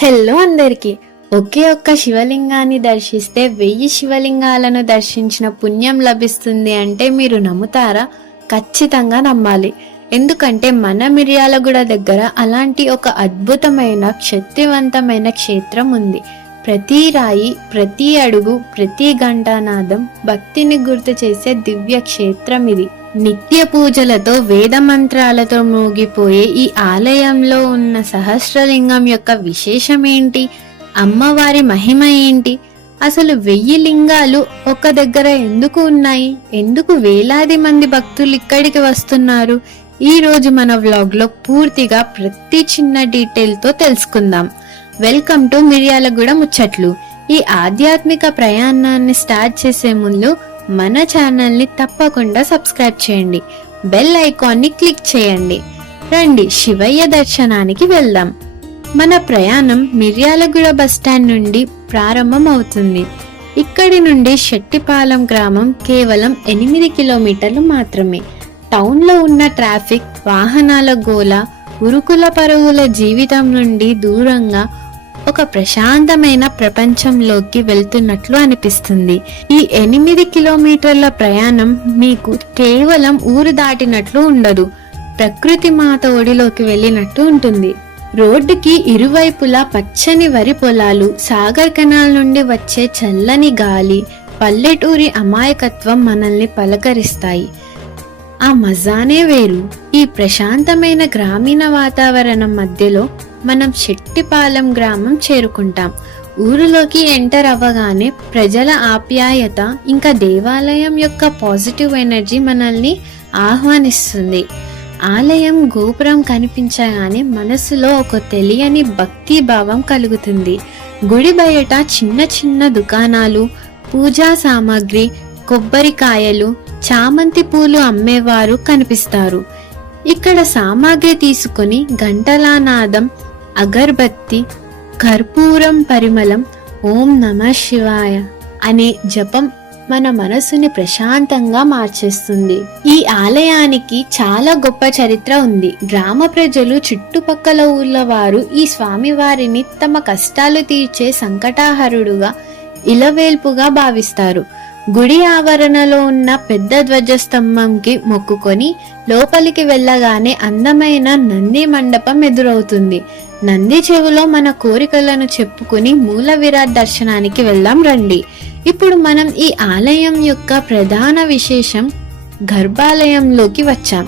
Hello అందరికి. ఒకే ఒక్క శివలింగాన్ని దర్శిస్తే 1000 శివలింగాలను దర్శించిన పుణ్యం లభిస్తుంది అంటే మీరు నమ్ముతారా? ఖచ్చితంగా నమ్మాలి. ఎందుకంటే మన మిర్యాలగూడ దగ్గర అలాంటి ఒక అద్భుతమైన శక్తివంతమైన క్షేత్రం ఉంది. ప్రతి రాయి, ప్రతి అడుగు, ప్రతి ఘంటానాదం భక్తిని గుర్తు చేసే దివ్య క్షేత్రం ఇది. నిత్య పూజలతో వేద మంత్రాలతో మోగిపోయే ఈ ఆలయంలో ఉన్న సహస్రలింగం యొక్క విశేషం ఏంటి? అమ్మవారి మహిమ ఏంటి? అసలు 1000 లింగాలు ఒక దగ్గర ఎందుకు ఉన్నాయి? ఎందుకు వేలాది మంది భక్తులు ఇక్కడికి వస్తున్నారు? ఈ రోజు మన వ్లాగ్ లో పూర్తిగా ప్రతి చిన్న డీటెయిల్ తో తెలుసుకుందాం. వెల్కమ్ టు మిర్యాలగూడ ముచ్చట్లు. ఈ ఆధ్యాత్మిక ప్రయాణాన్ని స్టార్ట్ చేసే ముందు మన ఛానల్ ని తప్పకుండా సబ్స్క్రైబ్ చేయండి, బెల్ ఐకాన్ ని క్లిక్ చేయండి. రండి శివయ్య దర్శనానికి వెళ్దాం. మన ప్రయాణం మిర్యాలగూడ బస్టాండ్ నుండి ప్రారంభం అవుతుంది. ఇక్కడి నుండి శెట్టిపాలెం గ్రామం కేవలం 8 కిలోమీటర్లు మాత్రమే. టౌన్ లో ఉన్న ట్రాఫిక్, వాహనాల గోల, ఉరుకుల పరుగుల జీవితం నుండి దూరంగా ఒక ప్రశాంతమైన ప్రపంచంలోకి వెళ్తున్నట్లు అనిపిస్తుంది. ఈ 8 కిలోమీటర్ల ప్రయాణం మీకు కేవలం ఊరు దాటినట్లు ఉండదు, ప్రకృతి మాత ఒడిలోకి వెళ్ళినట్టు ఉంటుంది. రోడ్డుకి ఇరువైపులా పచ్చని వరి పొలాలు, సాగర్ కెనాల్ నుండి వచ్చే చల్లని గాలి, పల్లెటూరి అమాయకత్వం మనల్ని పలకరిస్తాయి. ఆ మజానే వేరు. ఈ ప్రశాంతమైన గ్రామీణ వాతావరణం మధ్యలో మనం శెట్టిపాలెం గ్రామం చేరుకుంటాం. ఊరిలోకి ఎంటర్ అవ్వగానే ప్రజల ఆప్యాయత, ఇంకా దేవాలయం యొక్క పాజిటివ్ ఎనర్జీ మనల్ని ఆహ్వానిస్తుంది. ఆలయం గోపురం కనిపించగానే మనసులో ఒక తెలియని భక్తి భావం కలుగుతుంది. గుడి బయట చిన్న చిన్న దుకాణాలు, పూజా సామాగ్రి, కొబ్బరికాయలు, చామంతి పూలు అమ్మేవారు కనిపిస్తారు. ఇక్కడ సామాగ్రి తీసుకుని గంటలానాదం, అగర్బత్తి, కర్పూరం పరిమళం, ఓం నమః శివాయ అనే జపం మన మనసుని ప్రశాంతంగా మార్చేస్తుంది. ఈ ఆలయానికి చాలా గొప్ప చరిత్ర ఉంది. గ్రామ ప్రజలు, చుట్టుపక్కల ఊళ్ళ వారు ఈ స్వామివారిని తమ కష్టాలు తీర్చే సంకటాహరుడుగా, ఇలవేల్పుగా భావిస్తారు. గుడి ఆవరణలో ఉన్న పెద్ద ధ్వజస్తంభంకి మొక్కుకొని లోపలికి వెళ్ళగానే అందమైన నంది మండపం ఎదురవుతుంది. నంది చెవులో మన కోరికలను చెప్పుకుని మూల విరాట్ దర్శనానికి వెళ్దాం రండి. ఇప్పుడు మనం ఈ ఆలయం యొక్క ప్రధాన విశేషం గర్భాలయంలోకి వచ్చాం.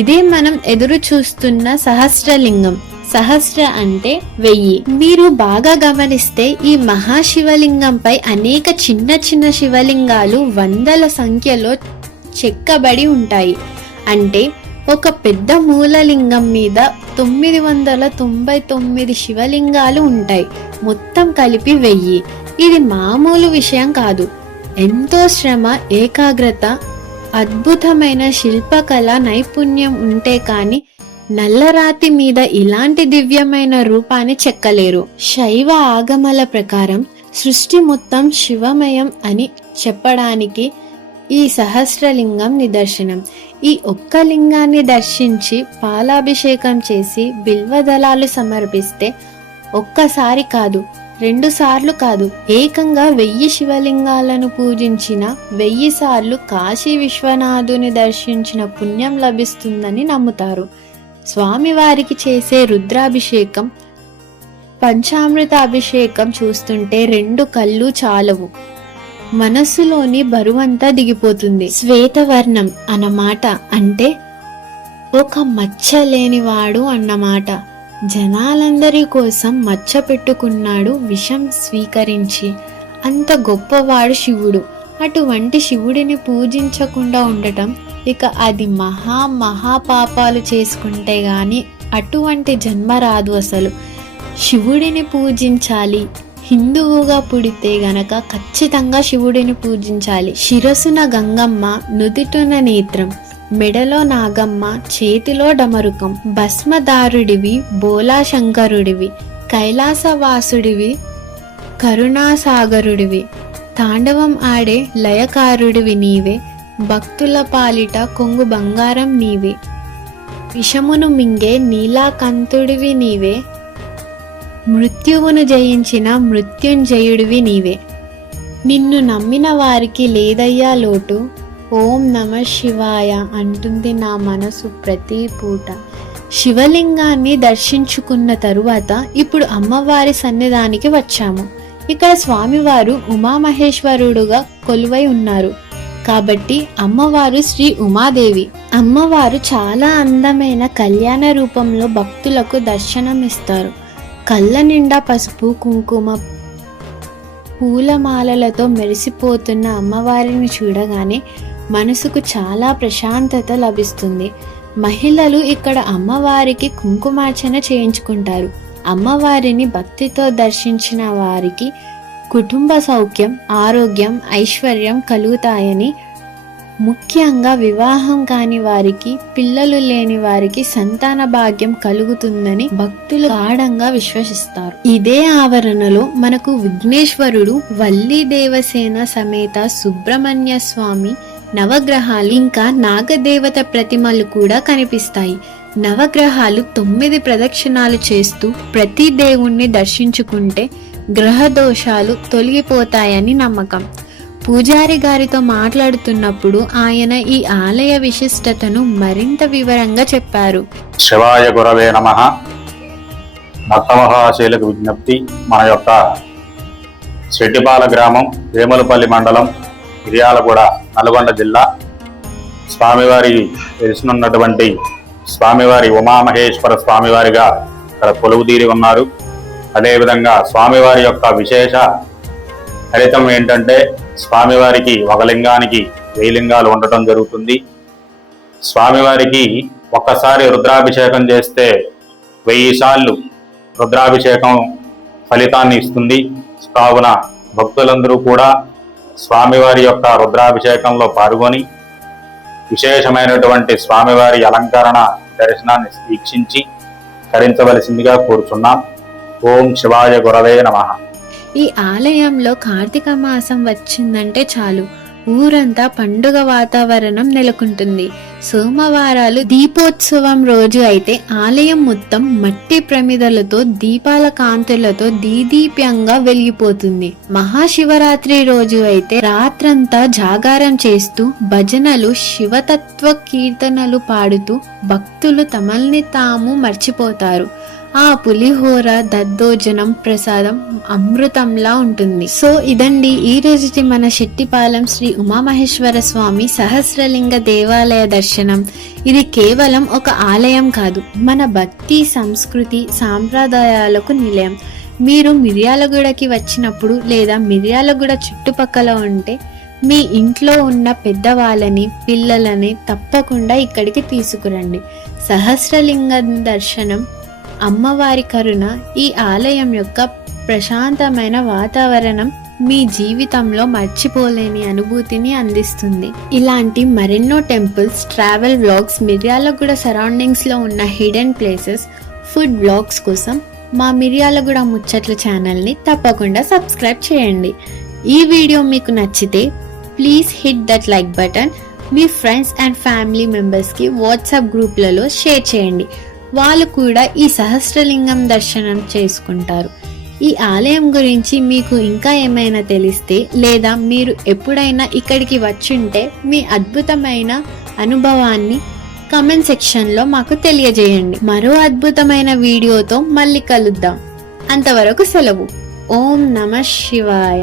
ఇదే మనం ఎదురు చూస్తున్న సహస్రలింగం. సహస్ర అంటే 1000. మీరు బాగా గమనిస్తే ఈ మహాశివలింగంపై అనేక చిన్న చిన్న శివలింగాలు వందల సంఖ్యలో చెక్కబడి ఉంటాయి. అంటే ఒక పెద్ద మూలలింగం మీద 999 శివలింగాలు ఉంటాయి. మొత్తం కలిపి 1000. ఇది మామూలు విషయం కాదు. ఎంతో శ్రమ, ఏకాగ్రత, అద్భుతమైన శిల్పకళ నైపుణ్యం ఉంటే కాని నల్లరాతి మీద ఇలాంటి దివ్యమైన రూపాన్ని చెక్కలేరు. శైవ ఆగమల ప్రకారం సృష్టి మొత్తం శివమయం అని చెప్పడానికి ఈ సహస్రలింగం నిదర్శనం. ఈ ఒక్క లింగాన్ని దర్శించి పాలాభిషేకం చేసి బిల్వదళాలు సమర్పిస్తే ఒక్కసారి కాదు, 2 సార్లు కాదు, ఏకంగా 1000 శివలింగాలను పూజించిన 1000 సార్లు కాశీ విశ్వనాథుని దర్శించిన పుణ్యం లభిస్తుందని నమ్ముతారు. స్వామివారికి చేసే రుద్రాభిషేకం, పంచామృత అభిషేకం చూస్తుంటే 2 కళ్ళు చాలవు. మనస్సులోని బరువంతా దిగిపోతుంది. శ్వేతవర్ణం అన్నమాట అంటే ఒక మచ్చ లేనివాడు అన్నమాట. జనాలందరి కోసం మచ్చ పెట్టుకున్నాడు విషం స్వీకరించి. అంత గొప్పవాడు శివుడు. అటువంటి శివుడిని పూజించకుండా ఉండటం, ఇక అది మహాపాపాలు చేసుకుంటే గాని అటువంటి జన్మ రాదు. అసలు శివుడిని పూజించాలి. హిందువుగా పుడితే గనక ఖచ్చితంగా శివుడిని పూజించాలి. శిరసున గంగమ్మ, నుదిటున నేత్రం, మెడలో నాగమ్మ, చేతిలో డమరుకం, భస్మదారుడివి, బోలాశంకరుడివి, కైలాసవాసుడివి, కరుణాసాగరుడివి, తాండవం ఆడే లయకారుడివి నీవే, భక్తుల పాలిట కొంగు బంగారం నీవే, విషమును మింగే నీలాకంతుడివి నీవే, మృత్యువును జయించిన మృత్యుంజయుడివి నీవే. నిన్ను నమ్మిన వారికి లేదయ్యా లోటు. ఓం నమ శివాయ అంటుంది నా మనసు ప్రతి పూట. శివలింగాన్ని దర్శించుకున్న తరువాత ఇప్పుడు అమ్మవారి సన్నిధానికి వచ్చాము. ఇక్కడ స్వామివారు ఉమామహేశ్వరుడుగా కొలువై ఉన్నారు కాబట్టి అమ్మవారు శ్రీ ఉమాదేవి. అమ్మవారు చాలా అందమైన కళ్యాణ రూపంలో భక్తులకు దర్శనమిస్తారు. కళ్ళ నిండా పసుపు కుంకుమ పూలమాలలతో మెరిసిపోతున్న అమ్మవారిని చూడగానే మనసుకు చాలా ప్రశాంతత లభిస్తుంది. మహిళలు ఇక్కడ అమ్మవారికి కుంకుమార్చన చేయించుకుంటారు. అమ్మవారిని భక్తితో దర్శించిన వారికి కుటుంబ సౌఖ్యం, ఆరోగ్యం, ఐశ్వర్యం కలుగుతాయని, ముఖ్యంగా వివాహం కాని వారికి, పిల్లలు లేని వారికి సంతాన భాగ్యం కలుగుతుందని భక్తులు గాఢంగా విశ్వసిస్తారు. ఇదే ఆవరణలో మనకు విఘ్నేశ్వరుడు, వల్లి దేవసేన సమేత సుబ్రహ్మణ్య స్వామి, నవగ్రహాలు ఇంకా నాగదేవత ప్రతిమలు కూడా కనిపిస్తాయి. నవగ్రహాలు 9 ప్రదక్షిణాలు చేస్తూ ప్రతి దేవుణ్ణి దర్శించుకుంటే గ్రహ దోషాలు తొలగిపోతాయని నమ్మకం. పూజారి గారితో మాట్లాడుతున్నప్పుడు ఆయన ఈ ఆలయ విశిష్టతను మరింత వివరంగా చెప్పారు. శివాయ గురవే నమః. భక్తమహాశైలకు విజ్ఞప్తి. మన యొక్క శెట్టిపాల గ్రామం, వేములపల్లి మండలం, మిర్యాలగూడ, నల్గొండ జిల్లా. స్వామివారి తెలిసినటువంటి స్వామివారి ఉమామహేశ్వర స్వామివారిగా ఇక్కడ కొలువుదీరి ఉన్నారు. అదేవిధంగా స్వామివారి యొక్క విశేష ఫలితం ఏంటంటే స్వామివారికి ఒక లింగానికి 1000 లింగాలు ఉండటం జరుగుతుంది. స్వామివారికి ఒక్కసారి రుద్రాభిషేకం చేస్తే 1000 సార్లు రుద్రాభిషేకం ఫలితాన్ని ఇస్తుంది. కావున భక్తులందరూ కూడా స్వామివారి యొక్క రుద్రాభిషేకంలో పాల్గొని విశేషమైనటువంటి స్వామివారి అలంకరణ దర్శనాన్ని వీక్షించి తరించవలసిందిగా కోరుచున్నాం. ఓం శివాయ గురవే నమః. ఈ ఆలయంలో కార్తీక మాసం వచ్చిందంటే చాలు ఊరంతా పండుగ వాతావరణం నెలకొంటుంది. సోమవారాలు దీపోత్సవం రోజు అయితే ఆలయం మొత్తం మట్టి ప్రమిదలతో, దీపాల కాంతులతో దీదీప్యంగా వెలిగిపోతుంది. మహాశివరాత్రి రోజు అయితే రాత్రంతా జాగారం చేస్తూ భజనలు, శివతత్వ కీర్తనలు పాడుతూ భక్తులు తమల్ని తాము మర్చిపోతారు. ఆ పులిహోర, దద్దోజనం ప్రసాదం అమృతంలా ఉంటుంది. సో ఇదండి ఈ రోజుటి మన శెట్టిపాలెం శ్రీ ఉమామహేశ్వర స్వామి సహస్రలింగ దేవాలయ దర్శనం. ఇది కేవలం ఒక ఆలయం కాదు, మన భక్తి, సంస్కృతి, సాంప్రదాయాలకు నిలయం. మీరు మిర్యాలగూడకి వచ్చినప్పుడు లేదా మిర్యాలగూడ చుట్టుపక్కల ఉంటే మీ ఇంట్లో ఉన్న పెద్దవాళ్ళని, పిల్లలని తప్పకుండా ఇక్కడికి తీసుకురండి. సహస్రలింగ దర్శనం, అమ్మవారి కరుణ, ఈ ఆలయం యొక్క ప్రశాంతమైన వాతావరణం మీ జీవితంలో మర్చిపోలేని అనుభూతిని అందిస్తుంది. ఇలాంటి మరెన్నో temples, travel vlogs, Miryalaguda surroundings లో ఉన్న హిడెన్ ప్లేసెస్, ఫుడ్ వ్లాగ్స్ కోసం మా మిర్యాలగూడ ముచ్చట్ల ఛానల్ని తప్పకుండా సబ్స్క్రైబ్ చేయండి. ఈ వీడియో మీకు నచ్చితే please hit that like button. Me friends and family మెంబర్స్కి వాట్సాప్ గ్రూప్లలో షేర్ చేయండి. వాళ్ళు కూడా ఈ సహస్రలింగం దర్శనం చేసుకుంటారు. ఈ ఆలయం గురించి మీకు ఇంకా ఏమైనా తెలిస్తే లేదా మీరు ఎప్పుడైనా ఇక్కడికి వచ్చుంటే మీ అద్భుతమైన అనుభవాన్ని కామెంట్ సెక్షన్లో మాకు తెలియజేయండి. మరో అద్భుతమైన వీడియోతో మళ్ళీ కలుద్దాం. అంతవరకు సెలవు. ఓం నమ శివాయ.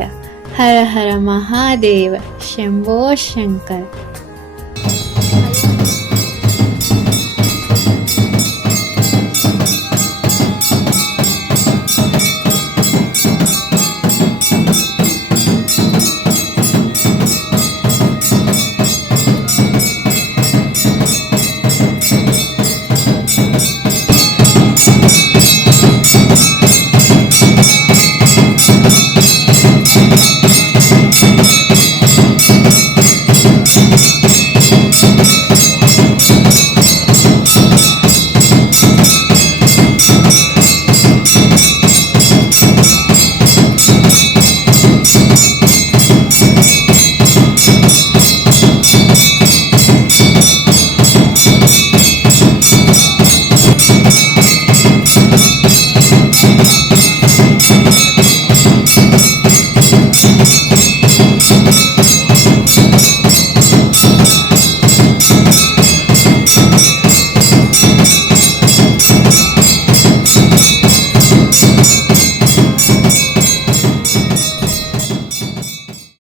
హర హర మహాదేవ. శంభో శంకర్.